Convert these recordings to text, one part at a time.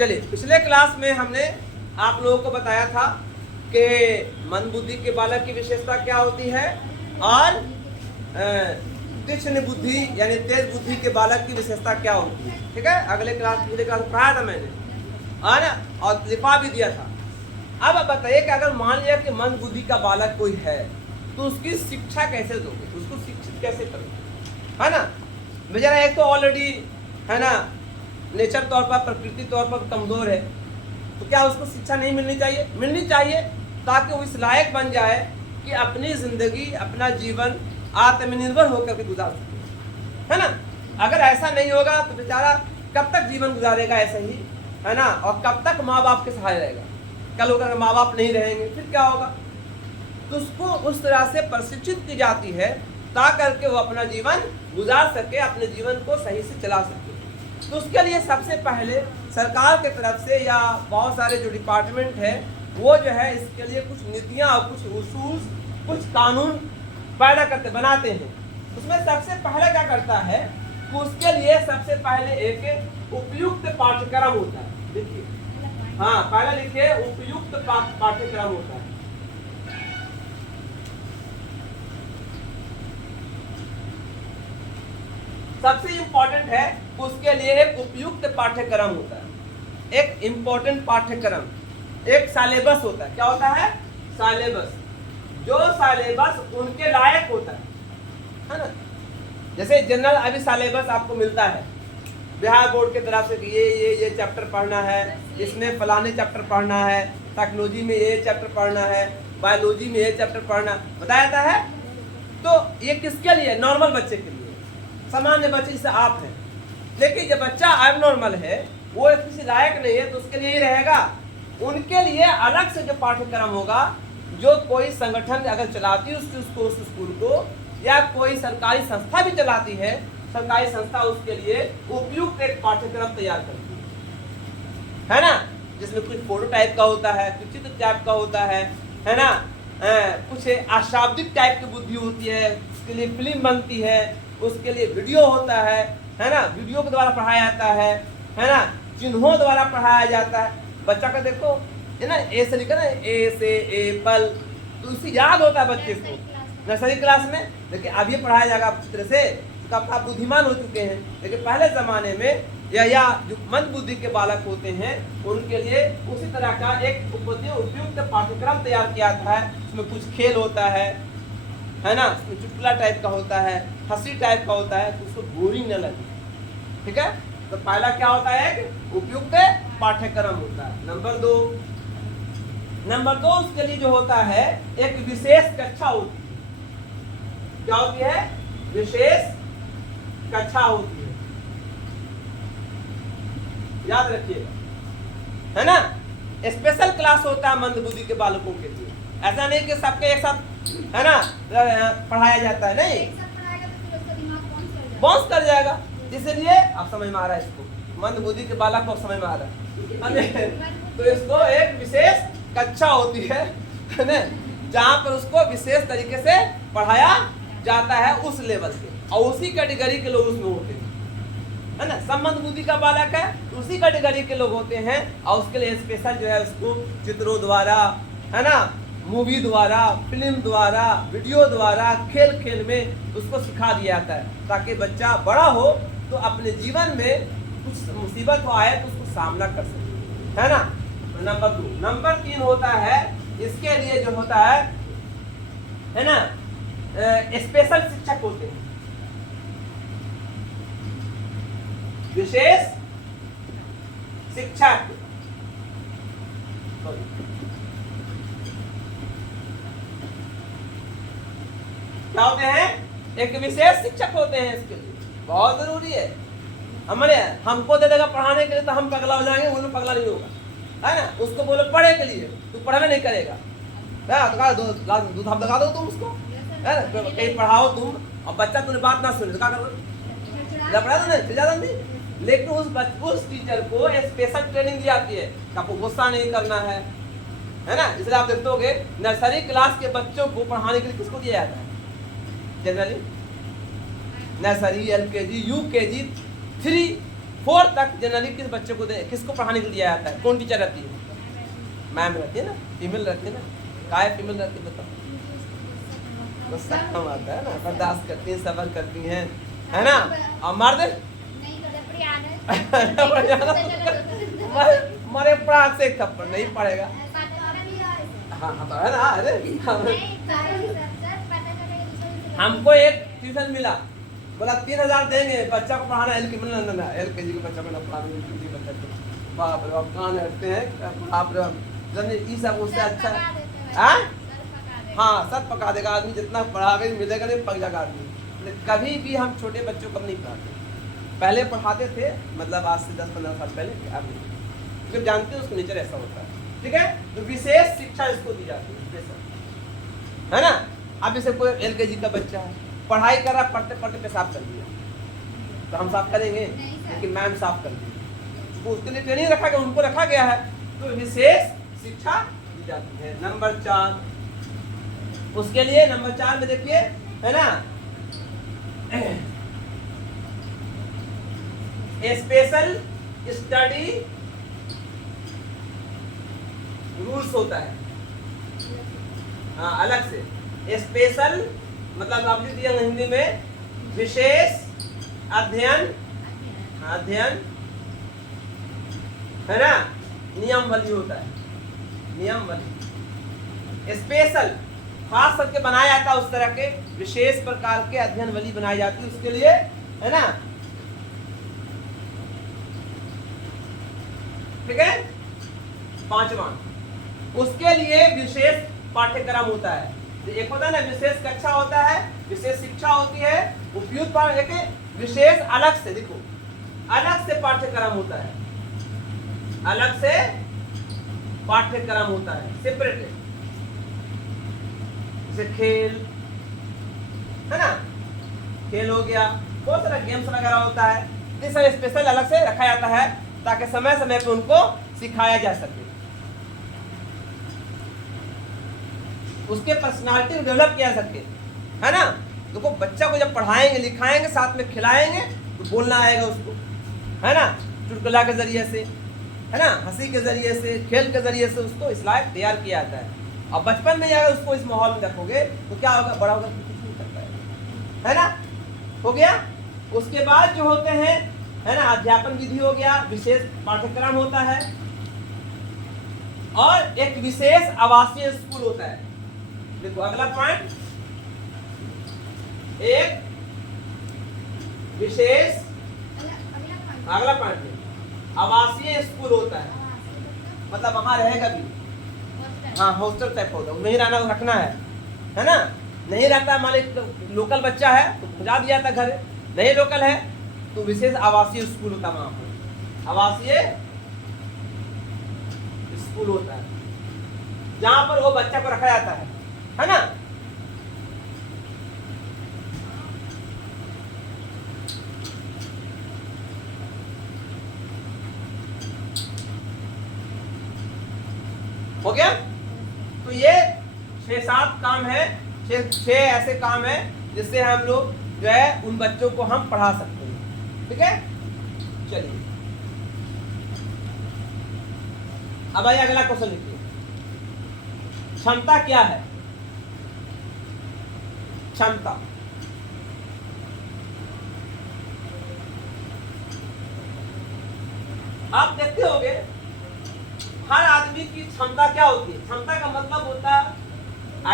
चलिए, पिछले क्लास में हमने आप लोगों को बताया था कि मंद बुद्धि के बालक की विशेषता क्या होती है और तीक्ष्ण बुद्धि यानी तेज बुद्धि के बालक की विशेषता क्या होती है। ठीक है, अगले क्लास पिछले क्लास पढ़ाया था मैंने और लिखा भी दिया था। अब बताइए कि अगर मान लिया कि मंद बुद्धि का बालक कोई है तो उसकी शिक्षा कैसे दोगे, उसको शिक्षित कैसे करोगे, है ना। बेचारा एक तो ऑलरेडी है ना नेचर तौर पर प्रकृति तौर पर कमजोर है, तो क्या उसको शिक्षा नहीं मिलनी चाहिए? मिलनी चाहिए, ताकि वो इस लायक बन जाए कि अपनी जिंदगी अपना जीवन आत्मनिर्भर होकर के गुजार सके, है ना। अगर ऐसा नहीं होगा तो बेचारा कब तक जीवन गुजारेगा ऐसे ही, है ना, और कब तक माँ बाप के सहारे रहेगा। कल अगर माँ बाप नहीं रहेंगे फिर क्या होगा। तो उसको उस तरह से प्रशिक्षित की जाती है ताकि करके वो अपना जीवन गुजार सके, अपने जीवन को सही से चला सके। तो उसके लिए सबसे पहले सरकार की तरफ से या बहुत सारे जो डिपार्टमेंट है वो जो है इसके लिए कुछ नीतियाँ और कुछ उसूल कुछ कानून पैदा करते बनाते हैं। उसमें सबसे पहले क्या करता है कि उसके लिए सबसे पहले एक उपयुक्त पाठ्यक्रम होता है। देखिए, हाँ पहले लिखिए, उपयुक्त पाठ्यक्रम होता है। सबसे इंपॉर्टेंट है उसके लिए एक उपयुक्त पाठ्यक्रम होता है, एक इंपॉर्टेंट पाठ्यक्रम, एक सिलेबस होता है। क्या होता है? सिलेबस। जो सिलेबस उनके लायक होता है ना। जैसे जनरल अभी सिलेबस आपको मिलता है बिहार बोर्ड की तरफ से कि ये चैप्टर पढ़ना है, इसमें फलाने चैप्टर पढ़ना है, साइकोलॉजी में ये चैप्टर पढ़ना है, बायोलॉजी में ये चैप्टर पढ़ना बताया जाता है। तो ये किसके लिए? नॉर्मल बच्चे के लिए, सामान्य बच्चे जैसे आप हैं। लेकिन जब बच्चा एबनॉर्मल है, वो किसी लायक नहीं है, तो उसके लिए ही रहेगा। उनके लिए अलग से जो पाठ्यक्रम होगा, जो कोई संगठन अगर चलाती है उसको उस स्कूल को, या कोई सरकारी संस्था भी चलाती है, सरकारी संस्था उसके लिए उपयुक्त एक पाठ्यक्रम तैयार करती है ना। जिसमें कुछ फोटो टाइप का होता है, कुछ चित्र टाइप का होता है ना, कुछ अशाब्दिक टाइप की बुद्धि होती है, उसके लिए फिल्म बनती है, उसके लिए वीडियो होता है ना, वीडियो के द्वारा पढ़ाया जाता है ना, चिन्हों द्वारा पढ़ाया जाता है। बच्चा का देखो है ना, ए से लिखा ना, ए से एप्पल, तो उसे याद होता है बच्चे को नर्सरी क्लास में। लेकिन अब ये पढ़ाया जाएगा चित्र से, तो आप बुद्धिमान हो चुके हैं। लेकिन पहले जमाने में या जो मंद बुद्धि के बालक होते हैं उनके लिए उसी तरह का एक उपयुक्त पाठ्यक्रम तैयार किया था है। उसमें कुछ खेल होता है ना, उसमें चुटकुला टाइप का होता है, हंसी टाइप का होता है, तो उसको बोरिंग न लगे। ठीक है, तो पहला क्या होता है? एक उपयुक्त पाठ्यक्रम होता है। नंबर दो उसके लिए जो होता है एक विशेष कक्षा होती है। क्या होती है? विशेष कक्षा होती है, याद रखिएगा, है ना। स्पेशल क्लास होता है मंद बुद्धि के बालकों के लिए। ऐसा नहीं कि सबके एक साथ है ना पढ़ाया जाता है, नहीं, बाउंस कर जाएगा। इसलिए आप समझ में आ रहा है इसको, मंद बुद्धि के बालक को समझ में आ रहा है। तो इसको एक विशेष कक्षा होती है ना, जहाँ पर उसको विशेष तरीके से पढ़ाया जाता है उस लेवल से, और उसी कैटेगरी के लोग उसमें होते हैं, है ना। सब मंद बुद्धि का बालक है तो उसी कैटेगरी के लोग होते हैं, और उसके लिए स्पेशल जो है उसको चित्रों द्वारा, है ना, मूवी द्वारा, फिल्म द्वारा, वीडियो द्वारा, खेल खेल में उसको सिखा दिया जाता है, ताकि बच्चा बड़ा हो तो अपने जीवन में कुछ मुसीबत हो आए तो उसको सामना कर सके, है ना। नंबर 2। नंबर 3 होता है इसके लिए जो होता है ना, स्पेशल शिक्षक होते हैं, विशेष शिक्षक। क्या होते हैं? एक विशेष शिक्षक होते हैं, इसके लिए बहुत जरूरी है। हमारे हमको दे देगा पढ़ाने के लिए तो हम पगला हो जाएंगे, वो पगला नहीं होगा, है ना। उसको बोलो पढ़े के लिए, तू पढ़ावे नहीं करेगा, दूध हम लगा दो तुम उसको, है ना, कहीं पढ़ाओ तुम, और बच्चा तुम्हें बात ना सुने तो क्या करो, पढ़ा दो नहीं ज्यादा नहीं। लेकिन उस टीचर को स्पेशल ट्रेनिंग दी जाती है, आपको गुस्सा नहीं करना है ना। इसलिए आप देखते होगे नर्सरी क्लास के बच्चों को पढ़ाने के लिए किसको दिया जाता है? जनरली नर्सरी, LKG, UKG, 3 4 तक जनरली किस बच्चे को किसको पढ़ाने के लिए दिया जाता है? कौन टीचर रहती है? मैम रहती है ना, फीमेल रहती है ना। काय फीमेल रहती है बताओ? गुस्सा कम आता है ना, बर्दाश्त करती हैं, सब्र करती हैं, है ना। और मर्द मरे प्राण से एक थप्पड़ नहीं पड़ेगा। हाँ हाँ तो है ना। अरे हमको एक ट्यूशन मिला, बोला 3000 देंगे बच्चा को पढ़ाना, LKG के बच्चा को ना पढ़ाना, बच्चा को बाप रे बाप कान हटते हैं, बाप रे बाप ये सब उससे अच्छा। हाँ सर पका देगा आदमी, जितना पढ़ावे मिलेगा नहीं पक जाएगा आदमी। कभी भी हम छोटे बच्चों को नहीं पढ़ाते, पहले पढ़ाते थे, मतलब आज से 10-15 साल पहले, अब नहीं, क्योंकि जानते हैं उसका नेचर ऐसा होता है। ठीक है, तो विशेष शिक्षा इसको दी जाती है, स्पेशल, है ना। अब जैसे कोई LKG का बच्चा है, पढ़ाई कर रहा, पढ़ते पढ़ते पेशाब कर दिया, तो हम साफ करेंगे? लेकिन मैम साफ कर दी, तो उसके लिए ट्रेनिंग रखा गया, उनको रखा गया है, तो विशेष शिक्षा दी जाती है। नंबर 4, उसके लिए नंबर 4 में देखिए, है ना, स्पेशल स्टडी रूल्स होता है। हाँ अलग से स्पेशल मतलब आप लिख दिया हिंदी में विशेष अध्ययन, अध्ययन है ना, नियमावली होता है, नियमावली। स्पेशल खास करके बनाया जाता है, उस तरह के विशेष प्रकार के अध्ययनवली बनाई जाती है उसके लिए, है ना। ठीक है। 5वां, उसके लिए विशेष पाठ्यक्रम होता है। एक होता है ना विशेष कक्षा होता है, विशेष शिक्षा होती है, उपयुक्त विशेष अलग से, देखो अलग से पाठ्यक्रम होता है, अलग से पाठ्यक्रम होता है, सेपरेट। जैसे खेल है ना, खेल हो गया, बहुत सारा गेम्स वगैरह होता है, ये सब स्पेशल अलग से रखा जाता है ताकि समय समय पे उनको सिखाया जा सके, उसके पर्सनालिटी को डेवलप किया जा सके, है ना। देखो बच्चा को जब पढ़ाएंगे लिखाएंगे साथ में खिलाएंगे तो बोलना आएगा उसको, है ना, चुटकुला के जरिए से, है ना, हंसी के जरिए से, खेल के जरिए से उसको इस लायक तैयार किया जाता है। और बचपन में अगर उसको इस माहौल में रखोगे तो क्या होगा, बड़ा होकर कुछ नहीं कर पाएगा, है ना। हो गया। उसके बाद जो होते हैं, है ना, अध्यापन विधि हो गया, विशेष पाठ्यक्रम होता है, और एक विशेष आवासीय स्कूल होता है। देखो अगला पॉइंट, एक विशेष, अगला पॉइंट आवासीय स्कूल होता है, मतलब वहां रहेगा भी, हाँ हॉस्टल टाइप होता है, नहीं रहना रखना है ना। नहीं रहता मालिक, लोकल बच्चा है तो पहुंचा दिया था घर, नहीं लोकल है तो विशेष आवासीय स्कूल होता है, वहां पर आवासीय स्कूल होता है जहां पर वो बच्चा को रखा जाता है ना। हो गया। तो ये 6-7 काम है, 6 ऐसे काम है जिससे हम लोग जो है उन बच्चों को हम पढ़ा सकते हैं। ठीक है, चलिए अब आइए अगला क्वेश्चन लिखिए। क्षमता क्या है? क्षमता, आप देखते होंगे हर आदमी की क्षमता क्या होती है। क्षमता का मतलब होता है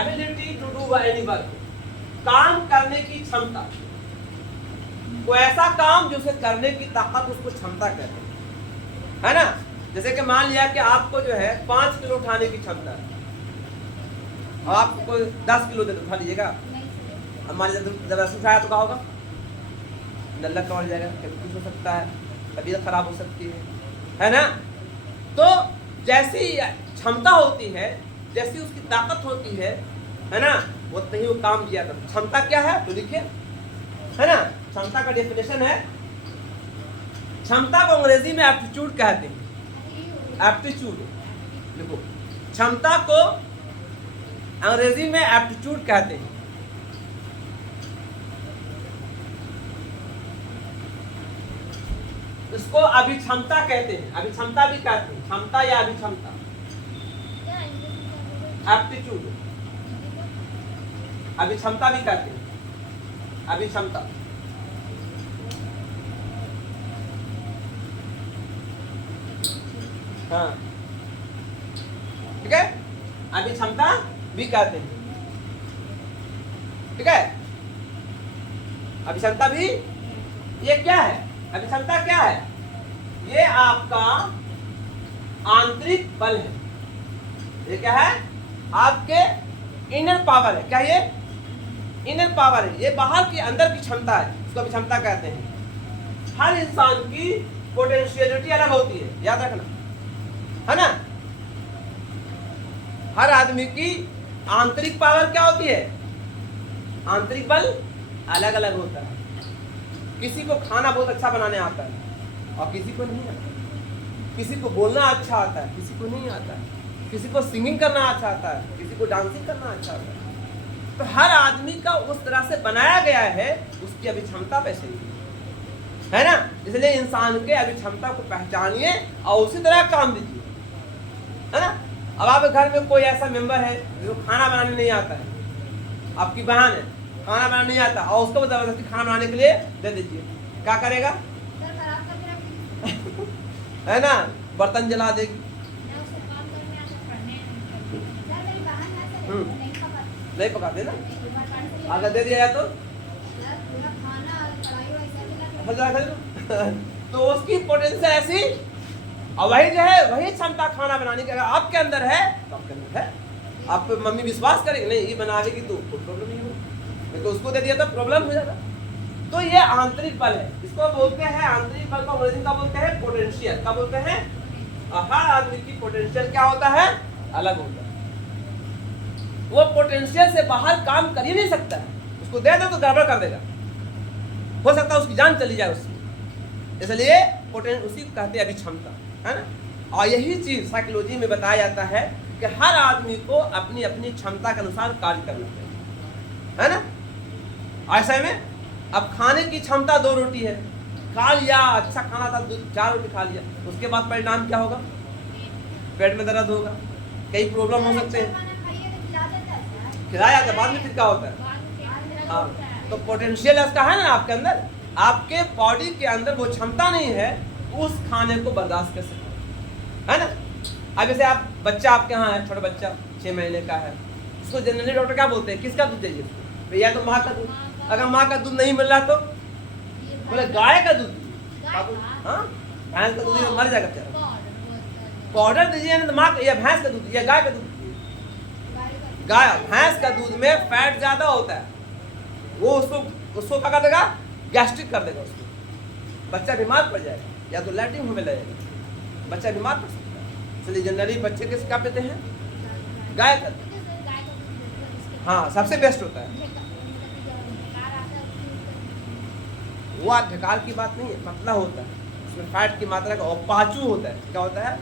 ability to do any work, काम करने की क्षमता, वो ऐसा काम जो उसे करने की ताकत, उसको क्षमता कहते हैं, है ना। जैसे कि मान लिया कि आपको जो है 5 किलो उठाने की क्षमता है, और आपको 10 किलो दे दो, उठा लीजिएगा। अब मान लीजिए जबरदस्ती उठाया तो क्या होगा, नल्ला कमर जाएगा, कभी कुछ हो सकता है, तबीयत खराब हो सकती है ना। तो जैसी क्षमता होती है, जैसी उसकी ताकत होती है ना, उतना ही वो काम किया करता है। क्षमता क्या है तो लिखिए, है ना। क्षमता का डेफिनेशन है, क्षमता को अंग्रेजी में एप्टीट्यूड कहते हैं, एप्टीट्यूड देखो, क्षमता को अंग्रेजी में एप्टीट्यूड कहते हैं। इसको अभिक्षमता कहते हैं, अभिक्षमता भी कहते हैं, क्षमता या अभिक्षमता, एप्टीट्यूड, अभिक्षमता भी कहते हैं, अभिक्षमता। हाँ ठीक है, अभिक्षमता भी कहते हैं, ठीक है। अभिक्षमता भी, ये क्या है, अभिक्षमता क्या है, ये आपका आंतरिक बल है, ये क्या है, आपके इनर पावर है, क्या ये इनर पावर है, ये बाहर की अंदर की क्षमता है, इसको अभिक्षमता कहते हैं। हर इंसान की पोटेंशियलिटी अलग होती है, याद रखना, है ना। हर आदमी की आंतरिक पावर क्या होती है, आंतरिक बल अलग अलग होता है। किसी को खाना बहुत अच्छा बनाने आता है और किसी को नहीं आता, किसी को बोलना अच्छा आता है, किसी को नहीं आता है, किसी को सिंगिंग करना अच्छा आता है, किसी को डांसिंग करना अच्छा आता है। तो हर आदमी का उस तरह से बनाया गया है, उसकी अभिक्षमता वैसे ही है ना। इसलिए इंसान के अभिक्षमता को पहचानिए और उसी तरह काम दीजिए, है ना। अब आपके घर में कोई ऐसा मेंबर है जिसको खाना बनाने नहीं आता है, आपकी बहन है, खाना बनाना नहीं आता और उसको जबरदस्ती खाना बनाने के लिए दे दीजिए, क्या करेगा है ना, बर्तन जला देगी, नहीं पकाते ना, अगर दे दिया तो तो उसकी पोटेंशियल ऐसी, और वही जो है वही क्षमता खाना बनाने की अगर आपके अंदर है तो आपके अंदर है। आप मम्मी विश्वास करेंगे नहीं ये बनाएगी तो प्रॉब्लम नहीं होगी, तो उसको दे दिया तो प्रॉब्लम हो जाएगा। तो ये आंतरिक बल है, इसको बोलते हैं आंतरिक बल को अंग्रेजी का बोलते हैं पोटेंशियल, क्या बोलते हैं। हर आदमी की पोटेंशियल क्या होता है, अलग होता है। वो पोटेंशियल से बाहर काम कर ही नहीं सकता है, उसको दे दो तो गड़बड़ कर देगा, हो सकता है उसकी जान चली जाए उसकी, इसलिए उसी को कहते हैं अभिक्षमता, है ना। और यही चीज साइकोलॉजी में बताया जाता है कि हर आदमी को अपनी अपनी क्षमता के अनुसार कार्य करना चाहिए, है ना। ऐसे में अब खाने की क्षमता 2 रोटी है, खा लिया, अच्छा खाना था 4 रोटी खा लिया, उसके बाद परिणाम क्या होगा, पेट में दर्द होगा, कई प्रॉब्लम हो सकते हैं, खिलाया जाता है, बाद में फिर क्या होता है। हाँ, तो पोटेंशियल इसका है ना आपके अंदर, आपके बॉडी के अंदर वो क्षमता नहीं है उस खाने को बर्दाश्त कर सके, है ना। अब जैसे आप बच्चा आपके यहाँ है, छोटा बच्चा 6 महीने का है, उसको जनरली डॉक्टर क्या बोलते हैं, किसका दूध चाहिए उसको, भैया तो माँ का दूध, अगर माँ का दूध नहीं मिल रहा तो बोले गाय का दूध, हाँ भैंस का दूध मर जाएगा बेचारा, पाउडर दीजिए ना तो माँ या भैंस का दूध या गाय का दूध, गाय भैंस का दूध में फैट ज्यादा होता है, वो उसको क्या कर देगा, गैस्ट्रिक कर देगा उसको, बच्चा बीमार पड़ जाएगा या तो लैट्रिन होने लगेगा, बच्चा बीमार पड़ सकता है। इसलिए जनरली बच्चे किस क्या पीते हैं, गाय का, हाँ सबसे बेस्ट होता है। वो ढकार की बात नहीं है, पतला होता है, उसमें फैट की मात्रा का, और पाचू होता है, क्या होता है,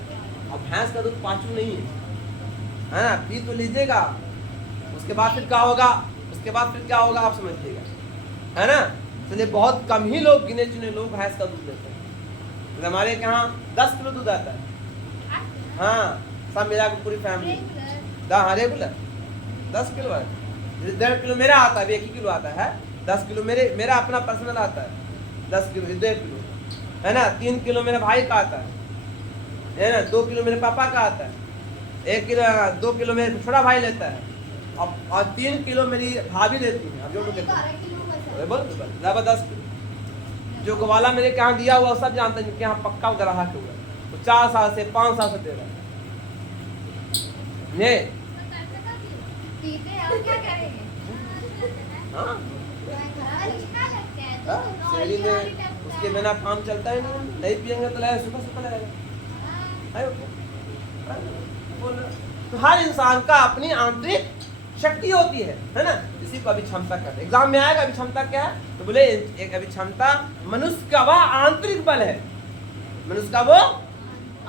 और भैंस का दूध पाचू नहीं है ना। पी तो लीजिएगा, उसके बाद फिर क्या होगा, उसके बाद फिर क्या होगा आप समझिएगा, है ना। इसलिए बहुत कम ही लोग, गिने चुने लोग भैंस का दूध लेते हैं। तो हमारे यहाँ 10 किलो दूध आता है, हाँ सब मिला के पूरी फैमिली, हाँ रेगुलर 10 किलो है, 1.5 किलो मेरा आता है, 1 ही किलो आता है, 10 किलो मेरा अपना पर्सनल आता है, 10 किलो 1.5 किलो, है ना। 3 किलो मेरे भाई का आता है ना, 2 किलो मेरे पापा का आता है, 1 किलो 2 किलो मेरे छोटा भाई लेता है, और 3 किलो मेरी भाभी लेती है। अब जो लोग जबरदस्त, जो गवाला मेरे के यहाँ दिया हुआ सब जानते हैं कि यहाँ पक्का ग्राहक हुआ, तो 4 साल से 5 साल से दे रहा है ये। हाँ शहरी में उसके बिना काम चलता ही नहीं पियेंगे तो लगेगा सुबह सुबह लगेगा। तो हर इंसान का अपनी आंतरिक शक्ति होती है ना, इसी को अभिक्षमता कहते हैं। एग्जाम में आएगा अभिक्षमता क्या है, तो बोले एक अभिक्षमता मनुष्य का वह आंतरिक बल है, मनुष्य का वो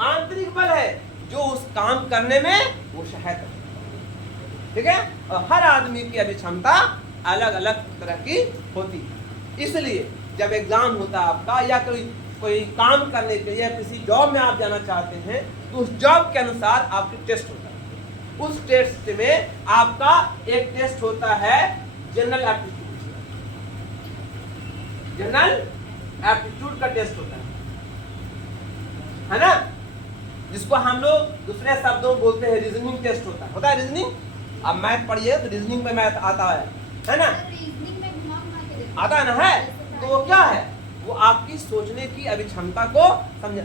आंतरिक बल है जो उस काम करने में वो सहायता, ठीक है। और हर आदमी की अभिक्षमता अलग अलग तरह की होती है। इसलिए जब एग्जाम होता है आपका या कोई काम करने के लिए किसी जॉब में आप जाना चाहते हैं तो उस जॉब के अनुसार आपके टेस्ट होता है। उस टेस्ट में आपका एक टेस्ट होता है जनरल एप्टीट्यूड। जनरल एप्टीट्यूड का टेस्ट होता है ना, जिसको हम लोग दूसरे शब्दों में बोलते हैं रीजनिंग टेस्ट होता है रीजनिंग। अब मैथ पढ़िए तो रीजनिंग में मैथ आता है ना, आता है ना है। तो वो क्या है, वो आपकी सोचने की अभिक्षमता को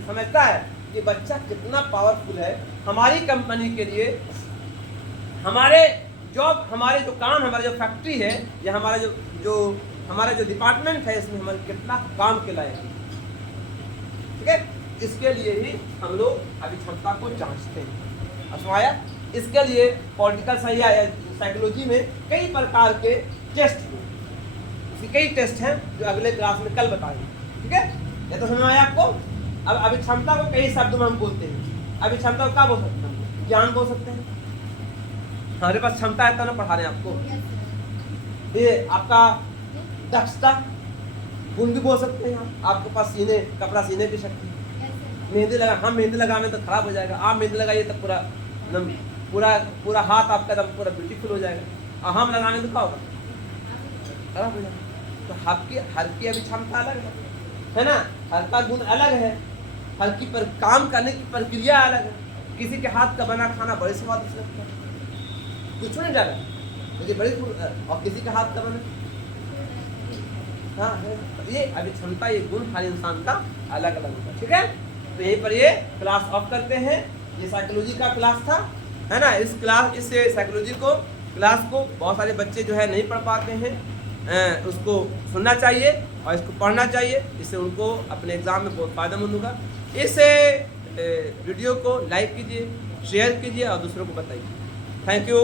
समझता है कि बच्चा कितना पावरफुल है हमारी कंपनी के लिए, हमारे जॉब, हमारे जो काम, हमारा जो फैक्ट्री है या हमारा जो डिपार्टमेंट है इसमें हमारे कितना काम के लायक है। ठीक है, इसके लिए ही हम लोग अभिक्षमता को जांचते हैं। असमाया इसके लिए पॉलिटिकल साइकोलॉजी में कई प्रकार के टेस्ट हैं, कई टेस्ट हैं जो अगले क्लास में कल बताएंगे। ठीक है, ये तो समझ में आया आपको। अब अभिक्षमता को कई शब्दों में हम बोलते हैं। अभिक्षमता को क्या बोल सकते हैं, ज्ञान बोल सकते हैं। हमारे पास क्षमता है तो ना पढ़ा रहे हैं आपको। ये आपका दक्षता, गुण भी बोल सकते हैं। आपके पास कपड़ा सीने की शक्ति, मेहंदी लगा, हम मेहंदी लगावे तो खराब हो जाएगा, आप मेहंदी लगाइए तो पूरा हाथ आपका एकदम पूरा ब्यूटीफुल हो जाएगा, और हम लगाने तो क्या होगा, खराब हो जाएगा। तो हर की अभिक्षमता अलग है ना, हर का गुण अलग है, हर की पर काम करने की प्रक्रिया अलग है। किसी के हाथ का बना खाना बड़े स्वादिष्ट लगता है, कुछ नहीं डाला लेकिन बड़ी, और किसी का हाथ का बना, हाँ है। ये अभिक्षमता, ये गुण हर इंसान का अलग अलग होता है। ठीक है, तो यहीं पर ये क्लास ऑफ करते हैं। ये साइकोलॉजी का क्लास था, है ना। इस साइकोलॉजी क्लास को बहुत सारे बच्चे जो है नहीं पढ़ पाते हैं, उसको सुनना चाहिए और इसको पढ़ना चाहिए, इससे उनको अपने एग्ज़ाम में बहुत फ़ायदेमंद होगा। इस वीडियो को लाइक कीजिए, शेयर कीजिए और दूसरों को बताइए। Thank you.